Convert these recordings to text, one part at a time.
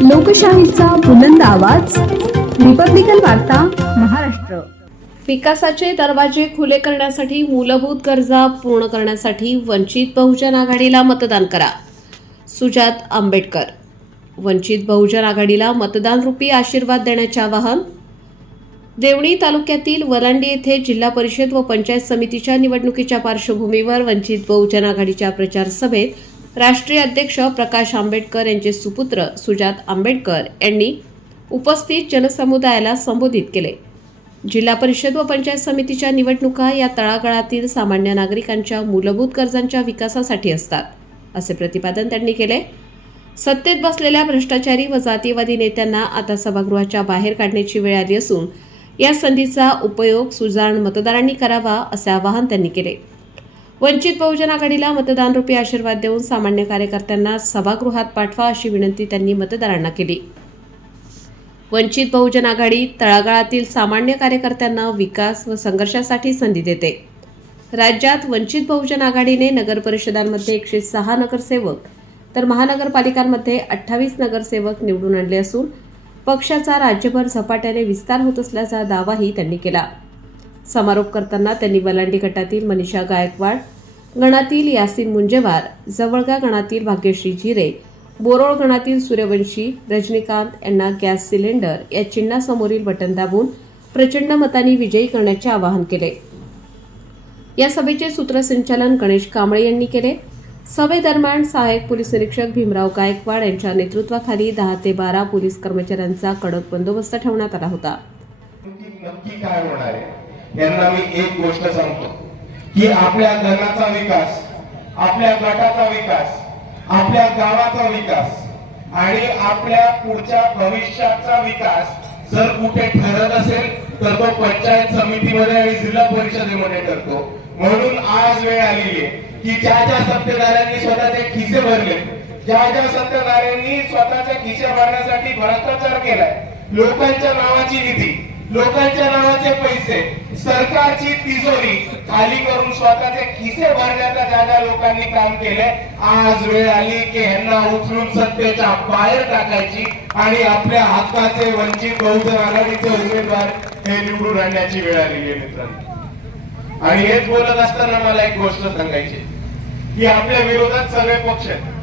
लोकशाहीचा बुलंद आवाज, रिपब्लिकन वार्ता, महाराष्ट्र। विकासाचे दरवाजे खुले करण्यासाठी, मूलभूत गरजा पूर्ण करण्यासाठी वंचित बहुजन आघाडीला मतदान करा। सुजात आंबेडकर। वंचित बहुजन आघाडीला मतदान रूपी आशीर्वाद देण्याचे आवाहन। देवणी तालुक्यातील वलांडी येथे जिल्हा परिषद व पंचायत समितीच्या निवडणुकीच्या पार्श्वभूमीवर वंचित बहुजन आघाडीच्या प्रचार सभेत राष्ट्रीय अध्यक्ष प्रकाश आंबेडकर यांचे सुपुत्र सुजात आंबेडकर यांनी उपस्थित जनसमुदायाला संबोधित केले। जिल्हा परिषद व पंचायत समितीच्या निवडणुका या तळागाळातील सामान्य नागरिकांच्या मूलभूत गरजांच्या विकासासाठी असतात, असे प्रतिपादन त्यांनी केले। सत्तेत बसलेल्या भ्रष्टाचारी व जातीयवादी नेत्यांना आता सभागृहाच्या बाहेर काढण्याची वेळ आली असून या संधीचा उपयोग सुजाण मतदारांनी करावा, असे आवाहन त्यांनी केले। वंचित बहुजन आघाडीला मतदान रूपी आशीर्वाद देऊन सामान्य कार्यकर्त्यांना सभागृहात पाठवा, अशी विनंती त्यांनी मतदारांना केली। वंचित बहुजन आघाडी तळागाळातील सामान्य कार्यकर्त्यांना विकास व संघर्षासाठी संधी देते। राज्यात वंचित बहुजन आघाडीने नगर परिषदांमध्ये 106 नगरसेवक तर महानगरपालिकांमध्ये 28 नगरसेवक निवडून आणले असून पक्षाचा राज्यभर झपाट्याने विस्तार होत असल्याचा दावाही त्यांनी केला। समारोप करताना त्यांनी वलांडी गटातील मनीषा गायकवाड, गणातील यासीन मुंजेवार, जवळगा गणातील भाग्यश्री झिरे, बोरोळ गणातील सूर्यवंशी रजनीकांत यांना गॅस सिलेंडर या चिन्हासमोरील बटन दाबून प्रचंड मतांनी विजयी करण्याचे आवाहन केले। या सभेचे सूत्रसंचालन गणेश कांबळे यांनी केले। सभेदरम्यान सहाय्यक पोलीस निरीक्षक भीमराव गायकवाड यांच्या नेतृत्वाखाली 10 ते 12 पोलीस कर्मचाऱ्यांचा कडक बंदोबस्त ठेवण्यात आला होता। नक्की काय होणार आहे यांना मी एक गोष्ट सांगतो की आपल्या गणाचा विकास, आपल्या गटाचा विकास, आपल्या गावाचा विकास आणि आपल्या पुढच्या भविष्याचा विकास जर कुठे ठरत असेल तर तो पंचायत समितीमध्ये आणि जिल्हा परिषदेमध्ये ठरतो। म्हणून आज वेळ आलेली आहे की ज्या ज्या सत्तेधाऱ्यांनी स्वतःचे खिसे भरले, ज्या ज्या सत्तेधाऱ्यांनी स्वतःचे खिसे भरण्यासाठी भ्रष्टाचार केलाय, लोकांच्या नावाची निधी, लोकांच्या नावाचे पैसे, सरकारची तिजोरी खाली करून स्वतःचे खिसे भरण्याचा ज्या ज्या लोकांनी काम केलंय, आज वेळ आली की यांना उचलून सत्तेच्या बाहेर टाकायची आणि आपल्या हक्काचे वंचित बहुजन आघाडीचे उमेदवार हे निवडून आणण्याची वेळ आलेली आहे मित्रांनो। आणि हेच बोलत असताना मला एक गोष्ट सांगायची की आपल्या विरोधात सगळे पक्ष आहेत।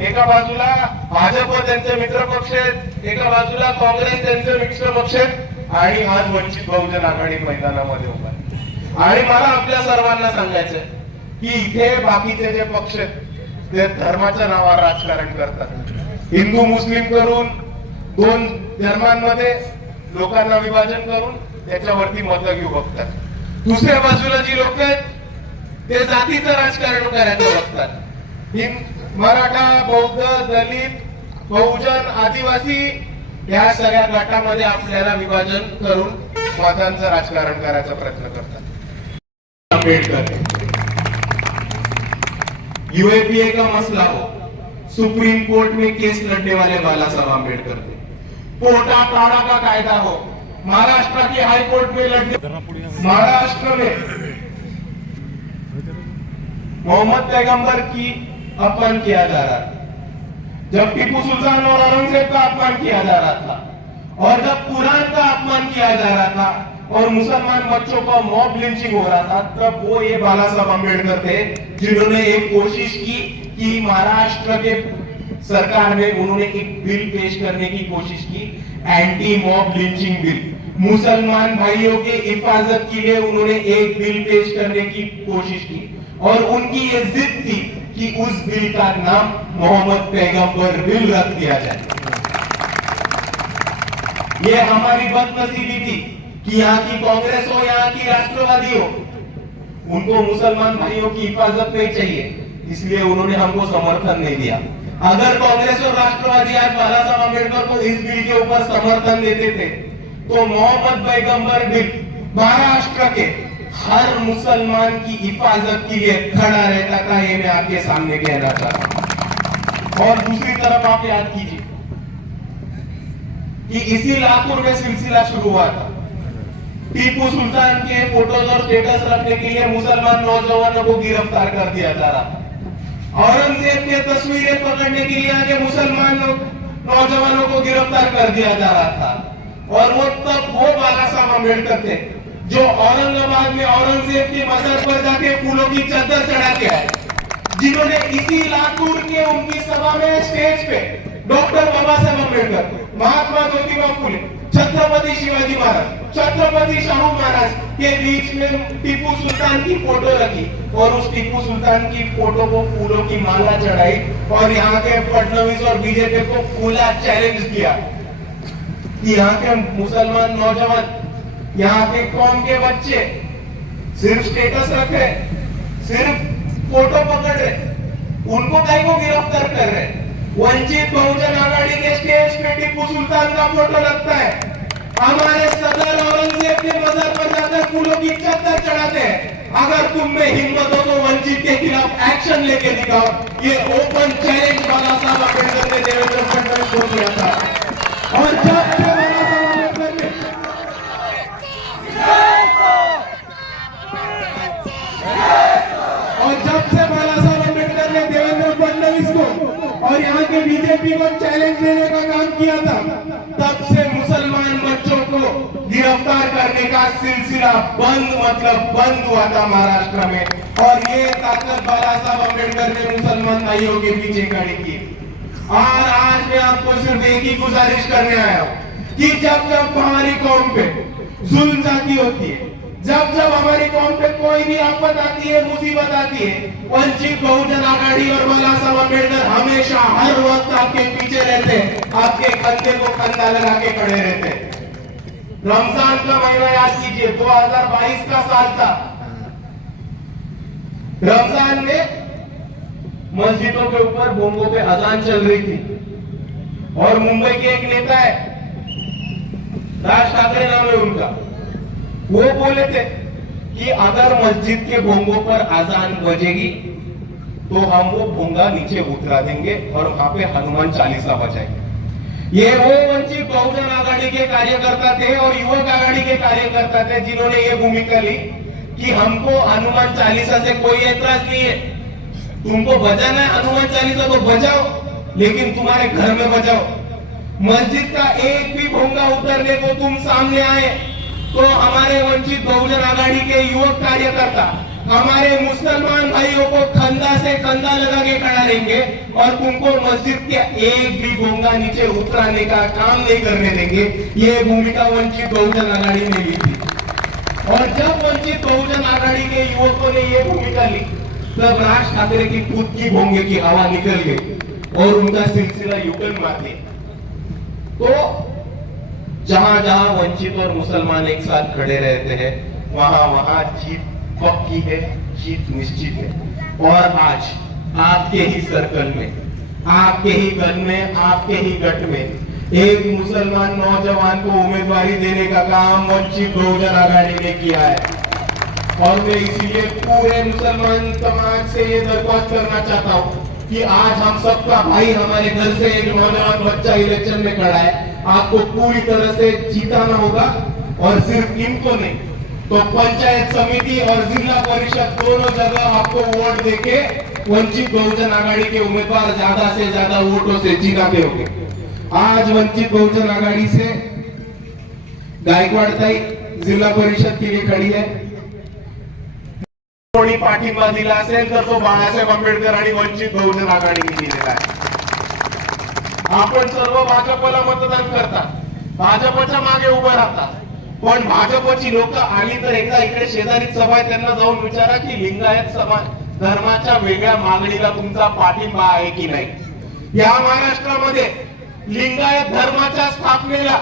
एका बाजूला भाजप त्यांचे मित्र पक्ष आहेत, एका बाजूला काँग्रेस त्यांचे मित्र पक्ष आहेत आणि आज वंचित बहुजन आघाडी मैदानामध्ये उभा आहे। आणि मला आपल्या सर्वांना सांगायचंय की इथे बाकीचे जे पक्ष आहेत ते धर्माच्या नावावर राजकारण करतात। हिंदू मुस्लिम करून, दोन धर्मांमध्ये लोकांना विभाजन करून त्याच्यावरती मतं घेऊ बघतात। दुसऱ्या बाजूला जी लोक आहेत ते जातीचं राजकारण करायचं बघतात। मराठा, बौद्ध, दलित, बहुजन, आदिवासी या सगळ्या गटामध्ये आपल्याला विभाजन करून मतांचं राजकारण करायचा प्रयत्न करतात। आंबेडकर, यूएपीए का मसला हो, सुप्रीम कोर्ट में केस लड़ने वाले बाला साहब आंबेडकर थे। पोटा ताड़ा का कायदा हो, महाराष्ट्र की हाई कोर्ट में लड़ने, महाराष्ट्र में मोहम्मद पैगंबर की अपमान किया जा रहा था, जब टीपू सुल्तान और औरंगजेब का अपमान किया जा रहा था, और जब कुरान का अपमान किया जा रहा था और मुसलमान बच्चों का मॉब लिंचिंग हो रहा था, तब वो ये बाला साहब आंबेडकर थे जिन्होंने एक कोशिश की कि महाराष्ट्र के सरकार में उन्होंने एक बिल पेश करने की कोशिश की, एंटी मॉब लिंचिंग बिल। मुसलमान भाइयों के हिफाजत के लिए उन्होंने एक बिल पेश करने की कोशिश की और उनकी ये जिद थी कि उस बिल का नाम मोहम्मद पैगंबर बिल रख दिया जाए। ये हमारी बदनसीबी थी कि यहाँ की कांग्रेस हो, यहाँ की राष्ट्रवादी हो, उनको मुसलमान भाइयों की हिफाजत नहीं चाहिए, इसलिए उन्होंने हमको समर्थन नहीं दिया। अगर कांग्रेस और राष्ट्रवादी आज बाला साहब आंबेडकर को इस बिल के ऊपर समर्थन देते थे तो मोहम्मद पैगंबर बिल महाराष्ट्र के हर मुसलमान की हिफाजत के लिए खड़ा रहता था। ये मैं आपके सामने कहना चाहता हूं। और दूसरी तरफ आप याद कीजिए कि इसी लातूर में सिलसिला शुरू हुआ था। टीपू सुल्तान के फोटोज और स्टेटस रखने के लिए मुसलमान नौजवानों को गिरफ्तार कर दिया जा रहा था। औरंगजेब के तस्वीरें पकड़ने के लिए आगे मुसलमान लोग नौजवानों को गिरफ्तार कर दिया जा रहा था। और वो बाला साहब अम्बेडकर थे जो औरंगाबाद में औरंगजेब की मजार पर जाके फूलों की चादर चढ़ा के आए, जिन्होंने इसी लातूर के उनकी सभा में स्टेज पे डॉक्टर बाबा साहब अम्बेडकर, महात्मा ज्योतिबा फुले, छत्रपति शिवाजी महाराज, छत्रपति शाहू महाराज के बीच में टीपू सुल्तान की फोटो रखी और उस टीपू सुल्तान की फोटो को फूलों की माला चढ़ाई और यहाँ के फडणवीस और बीजेपी को खुला चैलेंज किया कि यहाँ के मुसलमान नौजवान, यहाँ के कौम के बच्चे सिर्फ स्टेटस रख रहे, सिर्फ फोटो पकड़ रहे, उनको कहीं को गिरफ्तार कर रहे। वंचित बहुजन आघाड़ी के स्टेज पे टीपू सुल्तान का फोटो लगता है, हमारे सदर औरंगजेब के मजार पर जाकर फूलों की चादर चढ़ाते हैं। अगर तुम में हिम्मत हो तो वंचित के खिलाफ एक्शन लेके दिखाओ। ये ओपन चैलेंज बाला साहब अम्बेडकर ने देवेंद्र फडणवीस को किया था। और जब से बाला साहब अम्बेडकर ने देवेंद्र फडणवीस को और यहाँ के बीजेपी को चैलेंज देने का काम किया था, तब से मुसलमान बच्चों को गिरफ्तार करने का सिलसिला बंद हुआ था महाराष्ट्र में। और ये ताकत बाला साहब अम्बेडकर ने मुसलमान भाइयों के पीछे खड़ी की। और आज मैं आपको सिर्फ एक ही गुजारिश करने आया हूँ कि जब जब हमारी कौम पे जुल्म जाती होती है, जब जब हमारी कौम पे कोई भी आफत आती है, मुसीबत आती है, वंचित बहुजन आघाड़ी और बाला साहब अम्बेडकर हमेशा हर वक्त आपके पीछे रहते, आपके कंधे को कंधा लगा के खड़े रहते। रमजान का महीना याद कीजिए, 2022 का साल था। रमजान में मस्जिदों के ऊपर बोंगों पे अजान चल रही थी और मुंबई के एक नेता है, राज ठाकरे नाम है उनका, वो बोले थे कि अगर मस्जिद के भोंगों पर अजान बजेगी तो हम वो भोंगा नीचे उतरा देंगे और वहां पे हनुमान चालीसा बजाएंगे। ये वो वंचित बहुजन आघाड़ी के कार्यकर्ता थे और युवक आघाड़ी के कार्यकर्ता थे जिन्होंने ये भूमिका ली कि हमको हनुमान चालीसा से कोई ऐतराज नहीं है, तुमको बजाना है हनुमान चालीसा तो बजाओ, लेकिन तुम्हारे घर में बजाओ। मस्जिद का एक भी भोंगा उतरने को तुम सामने आए तो हमारे वंचित बहुजन आघाड़ी के युवक कार्यकर्ता हमारे मुसलमान भाइयों को कंधा से कंधा लगा के खड़ा रहेंगे और तुमको मस्जिद के एक भी भोंगा नीचे उतराने का काम नहीं करने देंगे। ये भूमिका वंचित बहुजन आघाड़ी ने ली थी। और जब वंचित बहुजन आघाड़ी के युवकों ने ये भूमिका ली तब राज ठाकरे की खुद की भोंगे की हवा निकल गई और उनका सिलसिला युगल मार दिया। तो जहां जहां वंचित और मुसलमान एक साथ खड़े रहते हैं वहां वहां जीत पक्की है, जीत निश्चित है। और आज आपके ही सर्कल में, आपके ही गण में, आपके ही गट में एक मुसलमान नौजवान को उम्मीदवारी देने का काम वंचित बहुजन आघाड़ी ने किया है। और मैं इसीलिए पूरे मुसलमान समाज से ये दरख्वास्त करना चाहता हूँ कि आज हम सबका भाई, हमारे घर से एक नौजवान बच्चा इलेक्शन में खड़ा है, आपको पूरी तरह से जीताना होगा। और सिर्फ इनको नहीं तो पंचायत समिति और जिला परिषद दोनों जगह आपको वोट देके वंचित बहुजन आघाड़ी के उम्मीदवार ज्यादा से ज्यादा वोटों से जिताते होंगे। आज वंचित बहुजन आघाड़ी से गायकवाड ताई जिल्हा परिषद के लिए खड़ी है। कोणी पाठिंबा दिला असेल तर तो बाळासाहेब आंबेडकर आणि वंचित बहुजन आघाडीने दिलेला आहे। आपण सर्व भाजपला मतदान करता, भाजपच्या मागे उभं राहता, पण भाजपची लोक आली तर एकदा इकडे शेजारी सभा आहे त्यांना जाऊन विचारा की लिंगायत समाज धर्माच्या वेगळ्या मागणीला तुमचा पाठिंबा आहे की नाही। या महाराष्ट्रामध्ये लिंगायत धर्माच्या स्थापनेला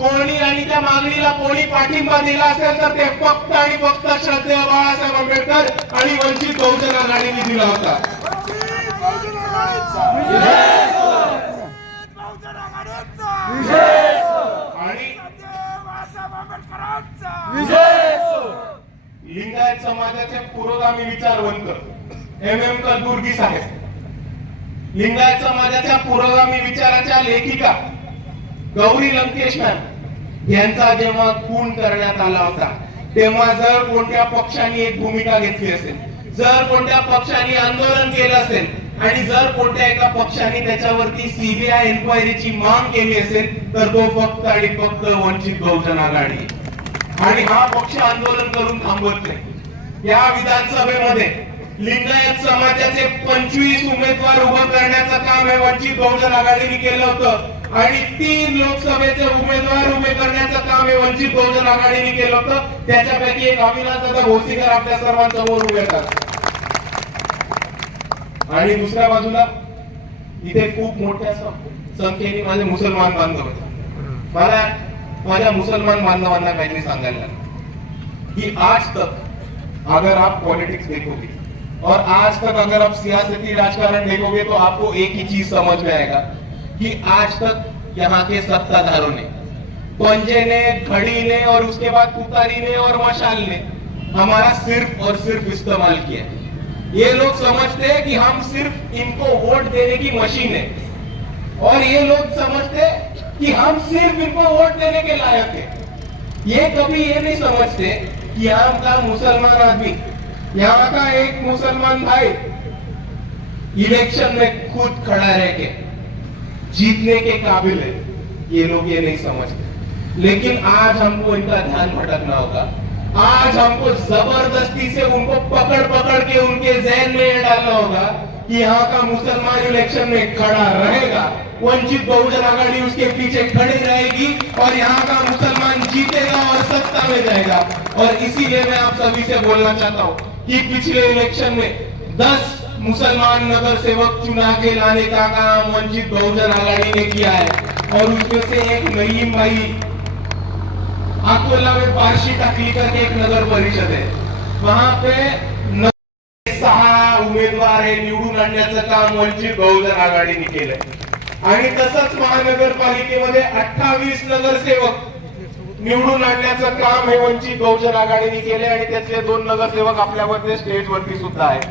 कोणी आणि त्या मागणीला कोणी पाठिंबा दिला असेल तर ते फक्त आणि फक्त श्रद्धेय बाळासाहेब आंबेडकर आणि वंचित बहुजन आघाडीने दिला होता। लिंगायत समाजाचे पुरोगामी विचारवंत MM कलबुर्गी साहेब, लिंगायत समाजाच्या पुरोगामी विचाराच्या लेखिका गौरी लंकेश मॅम यांचा जेव्हा खून करण्यात आला होता तेव्हा जर कोणत्या पक्षाने एक भूमिका घेतली असेल, जर कोणत्या पक्षाने आंदोलन केलं असेल आणि जर कोणत्या एका पक्षाने त्याच्यावरती सीबीआय एन्क्वायरीची माग केली असेल तर तो फक्त आणि फक्त वंचित बहुजन आघाडी. आणि हा पक्ष आंदोलन करून थांबवत नाही. या विधानसभेमध्ये लिंगायत समाजाचे 25 उमेदवार उभं करण्याचं काम हे वंचित बहुजन आघाडीने केलं होतं आणि 3 लोकसभेचे उमेदवार उभे करण्याचं काम हे वंचित बहुजन आघाडीने केलं होतं. त्याच्यापैकी एक अविनाशदादा भोसीकर आपल्या सर्वांसमोर उभे आहेत. आणि दुसऱ्या बाजूला इथे खूप मोठ्या संख्येने माझे मुसलमान बांधव होते. मला माझ्या मुसलमान बांधवांना काहीतरी सांगायला लागलं की आज तक अगर आप पॉलिटिक्स देखोगे और आज तक अगर आप सियासती राजकारण देखोगे तो आपको एक ही चीज समझ में आएगा कि आज तक यहाँ के सत्ताधारों ने, पंजे ने, घड़ी ने और उसके बाद तुतारी ने और मशाल ने हमारा सिर्फ और सिर्फ इस्तेमाल किया. ये लोग समझते हैं कि हम सिर्फ इनको वोट देने की मशीन है और ये लोग समझते कि हम सिर्फ इनको वोट देने के लायक है. ये कभी ये नहीं समझते कि यहाँ का मुसलमान आदमी, यहाँ का एक मुसलमान भाई इलेक्शन में खुद खड़ा रह के जीतने के काबिल है. ये लोग ये नहीं समझते. लेकिन आज हमको इनका ध्यान भटकना होगा. आज हमको जबरदस्ती से उनको पकड़ पकड़ के उनके जहन में ये डालना होगा कि यहाँ का मुसलमान इलेक्शन में खड़ा रहेगा, वंचित बहुजन आघाड़ी उसके पीछे खड़ी रहेगी और यहाँ का मुसलमान जीतेगा और सत्ता में जाएगा. और इसीलिए मैं आप सभी से बोलना चाहता हूँ कि पिछले इलेक्शन में 10 मुसलमान नगर सेवक चुना के लाने का काम वंचित बहुजन आघाड़ी ने किया है और उसमें से एक नईम भाई अकोला में पारशी टाकली करके एक नगर परिषद है, वहां पे 6 उमेदवार हे निवडून आणण्याचं काम वंचित बहुजन आघाडीने केलंय. आणि तसंच महानगरपालिकेमध्ये 28 नगरसेवक निवडून आणण्याचं काम हे वंचित बहुजन आघाडीने केले आणि त्यातले 2 नगरसेवक आपल्यामध्ये स्टेज वरती सुद्धा आहेत.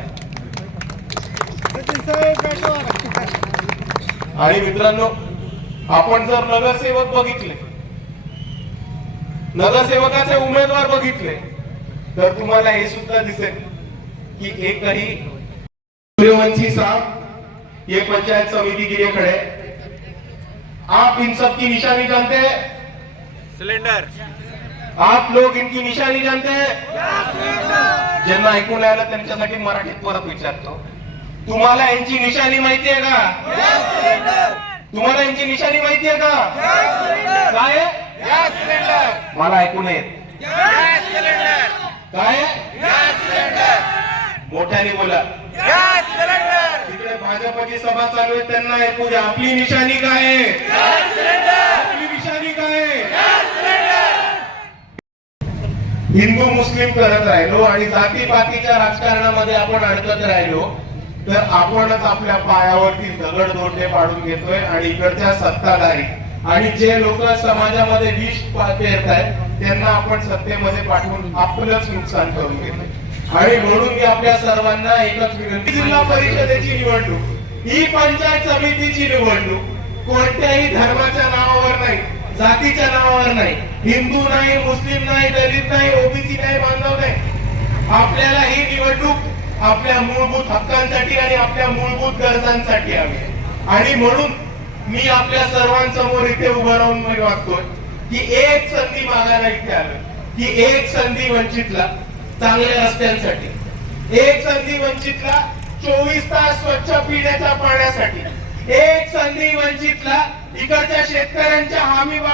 आणि मित्रांनो, आपण जर नगरसेवक बघितले, नगरसेवकाचे उमेदवार बघितले तर तुम्हाला हे सुद्धा दिसेल कि एकही सूर्यवंशी साहब ये पंचायत समिति के लिए खड़े. आप इन सब की निशानी जानते हैं? सिलेंडर. आप लोग इनकी निशानी जानते हैं? ज्यांना ऐकून आलं त्यांच्यासाठी मराठीत परत विचारतो, तुम्हाला यांची निशानी माहिती आहे का? तुम्हाला यांची निशानी माहिती आहे का? काय आहे? मला ऐकून येत काय? मोठ्याने बोला. तिकडे भाजपची सभा चालू आहे, त्यांना ऐकू द्या. आपली निशानी काय आहे? आपली निशानी काय आहे? हिंदू मुस्लिम करत राहिलो आणि जातीपातीच्या राजकारणामध्ये आपण अडकत राहिलो तर आपणच आपल्या पायावरती दगड दोडे पाडून घेतोय. आणि इकडच्या सत्ताधारी आणि जे लोक समाजामध्ये विष पेरतायत त्यांना आपण सत्तेमध्ये पाठवून आपलंच नुकसान करून घेतोय. आणि म्हणून मी आपल्या सर्वांना एकच विनंती, जिल्हा परिषदेची निवडणूक ही पंचायत समितीची निवडणूक कोणत्याही धर्माच्या नावावर नाही, जातीच्या नावावर नाही, हिंदू नाही, मुस्लिम नाही, दलित नाही, ओबीसी नाही, बांधव नाही. आपल्याला ही निवडणूक आपल्या मूलभूत हक्कांसाठी आणि आपल्या मूलभूत गरजांसाठी हवी. आणि म्हणून मी आपल्या सर्वांसमोर इथे उभं राहून मी वागतोय की एक संधी मागायला इथे आलो, की एक संधी वंचितला चांगल्या रस्त्यांसाठी, एक संधी वंचितला 24 तास स्वच्छ पिण्याच्या पाण्यासाठी, एक संधी वंचितला इकडच्या शेतकऱ्यांच्या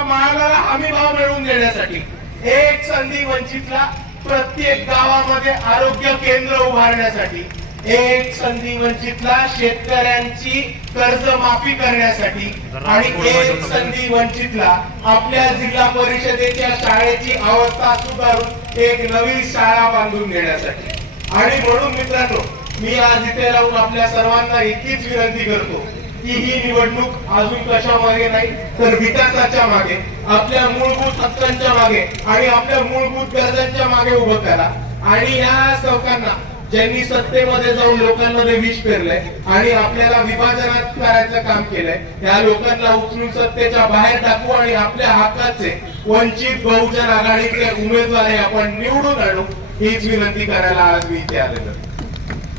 मालाला हमी भाव मिळवून देण्यासाठी, एक संधी वंचितला प्रत्येक गावामध्ये आरोग्य केंद्र उभारण्यासाठी, एक संधी वंचितला शेतकऱ्यांची कर्जमाफी करण्यासाठी आणि एक संधी वंचितला आपल्या जिल्हा परिषदेच्या शाळेची अवस्था सुधारून एक नवी शाळा बांधून देण्यासाठी. आणि म्हणून मित्रांनो, मी आज इथे राहून आपल्या सर्वांना इतकीच विनंती करतो की ही निवडणूक अजून कशामागे नाही तर विकासाच्या मागे, आपल्या मूलभूत हक्कांच्या मागे आणि आपल्या मूलभूत गरजांच्या मागे उभं करा. आणि या लोकांना ज्यांनी सत्तेमध्ये जाऊन लोकांमध्ये विष पेरलंय आणि आपल्याला विभाजनात करायचं काम केलंय, या लोकांना उचलून सत्तेच्या बाहेर टाकू आणि आपल्या हक्काचे वंचित बहुजन आघाडीचे उमेदवार हे आपण निवडून आणू, हीच विनंती करायला आज मी इथे आलेलो.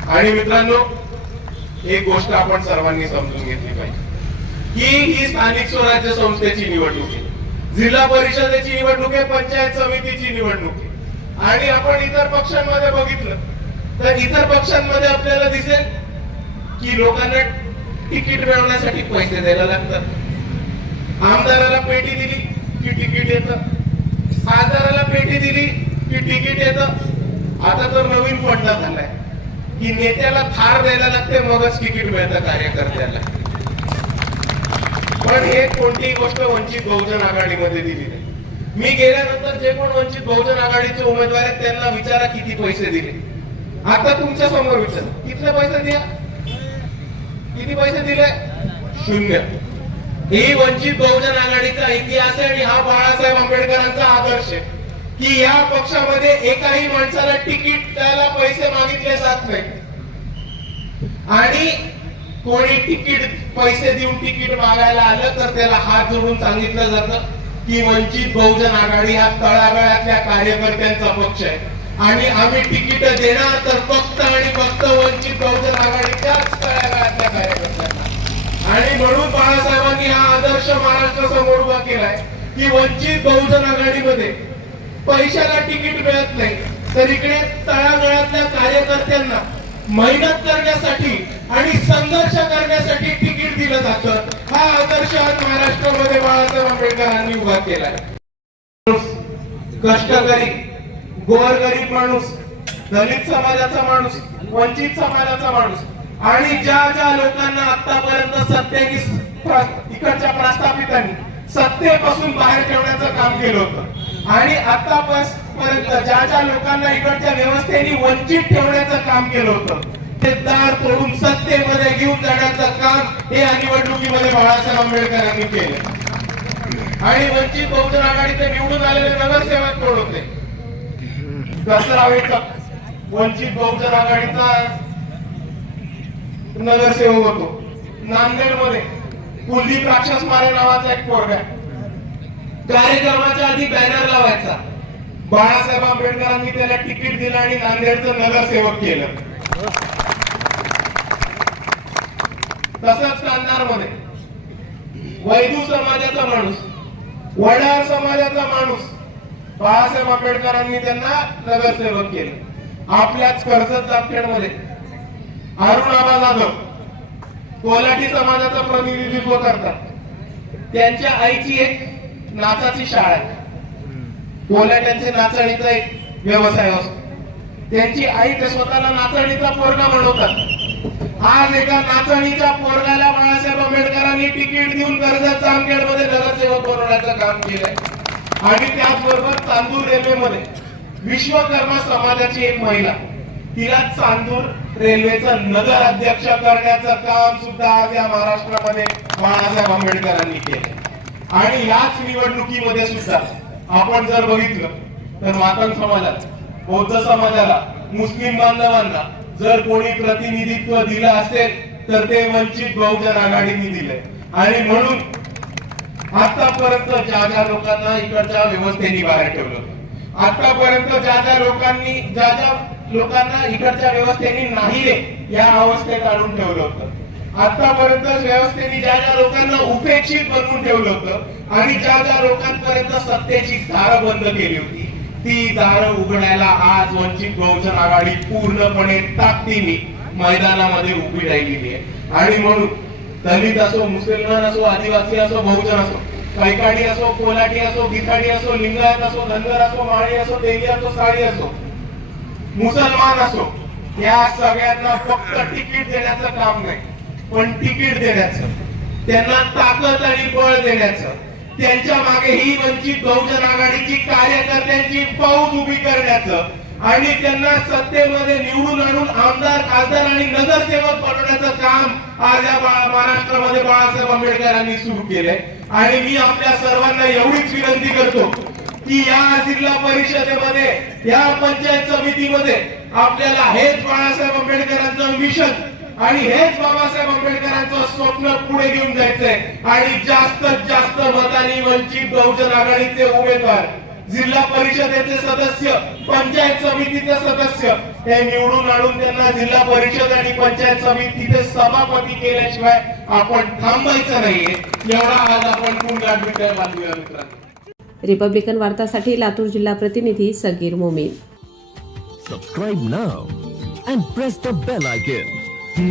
आणि मित्रांनो, एक गोष्ट आपण सर्वांनी समजून घेतली पाहिजे की ही स्थानिक स्वराज्य संस्थेची निवडणूक आहे, जिल्हा परिषदेची निवडणूक आहे, पंचायत समितीची निवडणूक आहे. आणि आपण इतर पक्षांमध्ये बघितलं तर इतर पक्षांमध्ये आपल्याला दिसेल की लोकांना तिकीट मिळवण्यासाठी पैसे द्यायला लागतात. आमदाराला पेटी दिली की तिकीट येतं, खासदाराला पेटी दिली की तिकीट येतं. आता तर नवीन फंडा झालाय की नेत्याला थार द्यायला लागते मगच तिकीट मिळतं कार्यकर्त्याला. पण हे कोणतीही गोष्ट वंचित बहुजन आघाडीमध्ये दिली नाही. मी गेल्यानंतर जे पण वंचित बहुजन आघाडीचे उमेदवार आहेत त्यांना विचारा किती पैसे दिले. आता तुमच्या समोर विचार, किती पैसे द्या, किती पैसे दिले? 0. ही वंचित बहुजन आघाडीचा इतिहास आहे आणि हा बाळासाहेब आंबेडकरांचा आदर्श आहे की या पक्षामध्ये एकाही माणसाला तिकीट द्यायला पैसे मागितले जात नाही. आणि कोणी तिकीट पैसे देऊन तिकीट मागायला आलं तर त्याला हात जोडून सांगितलं जातं की वंचित बहुजन आघाडी हा तळागाळातल्या कार्यकर्त्यांचा पक्ष आहे आणि आम्ही तिकीट देणार तर फक्त आणि फक्त वंचित बहुजन आघाडीच्याच तळागाळातल्या कार्यकर्त्यांना. आणि म्हणून बाळासाहेबांनी हा आदर्श महाराष्ट्र समोर उभा केलाय की वंचित बहुजन आघाडीमध्ये पैशाला तिकीट मिळत नाही तर इकडे तळागाळातल्या कार्यकर्त्यांना मेहनत करण्यासाठी आणि संघर्ष करण्यासाठी तिकीट दिलं जातं. हा आदर्श आज महाराष्ट्रामध्ये बाळासाहेब आंबेडकरांनी उभा केलाय. कष्टकरी, गोरगरीब माणूस, दलित समाजाचा माणूस, वंचित समाजाचा माणूस आणि ज्या ज्या लोकांना आतापर्यंत इकडच्या प्रस्थापितांनी सत्तेपासून बाहेर ठेवण्याचं काम केलं होतं आणि आतापर्यंत ज्या ज्या लोकांना इकडच्या व्यवस्थेने वंचित ठेवण्याचं काम केलं होतं ते दार तोडून सत्तेमध्ये घेऊन जाण्याचं काम हे या निवडणुकीमध्ये बाळासाहेब आंबेडकरांनी केलं. आणि वंचित बहुजन आघाडीचे निवडून आलेले नगरसेवक कोण होते? दसरावेचा वंचित बहुजन आघाडीचा नगरसेवक होतो. नांदेडमध्ये कुलदीप राक्षस मारे नावाचा एक पोरगा कार्यक्रमाच्या आधी बॅनर लावायचा. बाळासाहेब आंबेडकरांनी त्याला तिकीट दिलं आणि नांदेडचं नगरसेवक केलं. तसंच कंधारमध्ये वैदू समाजाचा माणूस, वडार समाजाचा माणूस बाळासाहेब आंबेडकरांनी त्यांना नगरसेवक केलं. आपल्याच कर्जत जामखेडमध्ये अरुणाबा जाधव कोल्हाटी समाजाचं प्रतिनिधित्व करतात. त्यांच्या आईची एक नाचाची शाळा आहे. कोल्हाट्यांचे नाचणीचा एक व्यवसाय असतो. त्यांची आई ते स्वतःला नाचणीचा पोरगा म्हणवतात. आज एका नाचणीच्या पोरगाला बाळासाहेब आंबेडकरांनी तिकीट देऊन कर्जत जामखेडमध्ये नगरसेवक बनवण्याचं काम केलंय. आणि त्याचबरोबर चांदूर रेल्वेमध्ये विश्वकर्मा समाजाची एक महिला, तिला चांदूर रेल्वेचं नगर अध्यक्ष करण्याचं काम सुद्धा आज या महाराष्ट्रामध्ये बाळासाहेब आंबेडकरांनी केलं. आणि याच निवडणुकीमध्ये सुद्धा आपण जर बघितलं तर मातंग समाजाला, बौद्ध समाजाला, मुस्लिम बांधवांना जर कोणी प्रतिनिधित्व दिलं असेल तर ते वंचित बहुजन आघाडीने दिलंय. आणि म्हणून आतापर्यंत ज्या ज्या लोकांना इकडच्या व्यवस्थेने बाहेर ठेवलं, आतापर्यंत ज्या ज्या लोकांना इकडच्या व्यवस्थेने नाही या अवस्थेत आणून ठेवलं होतं, आतापर्यंत व्यवस्थेने ज्या ज्या लोकांना उपेक्षित बनवून ठेवलं होतं आणि ज्या ज्या लोकांपर्यंत सत्तेची दारं बंद केली होती ती दारं उघडायला आज वंचित बहुजन आघाडी पूर्णपणे ताकदीने मैदानामध्ये उभी राहिलेली आहे. आणि म्हणून दलित असो, मुसलमान असो, आदिवासी असो, बहुजन असो, कैकाडी असो, कोल्हाटी असो, गिताडी असो, लिंगायत असो, धनगर असो, माळी असो, तेली असो, साडी असो, मुसलमान असो, या सगळ्यांना फक्त तिकीट देण्याचं काम नाही पण तिकीट देण्याचं, त्यांना ताकद आणि बळ देण्याचं, त्यांच्या मागे ही वंचित बहुजन आघाडीची कार्यकर्त्यांची फौज उभी करण्याचं आणि त्यांना सत्तेमध्ये निवडून आणून आमदार, खासदार आणि नगरसेवक बनवण्याचं काम आज या महाराष्ट्रामध्ये बाळासाहेब आंबेडकरांनी सुरू केलंय. आणि मी आपल्या सर्वांना एवढीच विनंती करतो की या जिल्हा परिषदेमध्ये, या पंचायत समितीमध्ये आपल्याला हेच बाळासाहेब आंबेडकरांचं मिशन आणि हेच बाबासाहेब आंबेडकरांचं स्वप्न पुढे घेऊन जायचंय. आणि जास्तीत जास्त मतांनी वंचित बहुजन आघाडीचे उमेदवार जिल्हा परिषदेचे सदस्य, पंचायत समितीचे सदस्य हे निवडून आणून त्यांना जिल्हा परिषद आणि पंचायत समितीचे सभापती केल्याशिवाय आपण थांबायचं नाहीये, एवढा आज आपण पुनगाठ बांधूया मित्रांनो. रिपब्लिकन वार्तासाठी लातूर जिल्हा प्रतिनिधी Sagir Momin. Subscribe now and press the bell icon.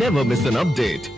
Never miss an update.